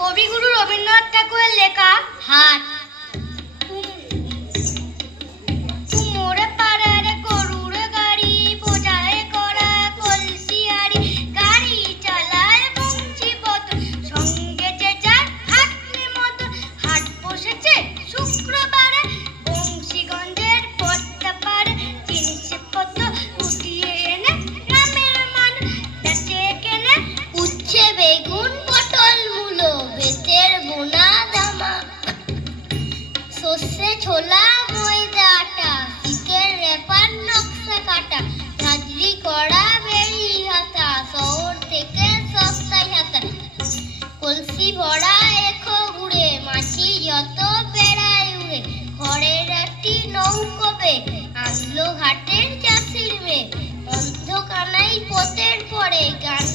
কবিগুরু রবীন্দ্রনাথ ঠাকুরের লেখা হাট। কুমোরে পাড়ার গরুর গাড়ি, বোঝায় করা কলসি হাড়ি, গাড়ি চালায় বংশী বদন, সঙ্গে যে যার হাটনি মতন। হাট বসেছে শুক্রবারে, বংশীগঞ্জের পদ্মা পাড়ে, জিনিসপত্র উঠিয়ে এনে গ্রামের মানুষ বেচে কেনে। উচ্ছে বেগুন পটল মূলো, বেতের বোনা দামা, সর্ষে ছোলা ময়দা আটা, চিকেন রেপার নকশা কাটা, ঝাঁঝরি করা বেরি হাতা, শহর থেকে সস্তায় হাতা। কলসি ভরা এখো ঘুরে, মাছি যত বেড়ায় উড়ে, ঘরের একটি নৌকোবে আনলো ঘাটের চাষির মেয়ে। অন্ধকানাই পথের পরে গান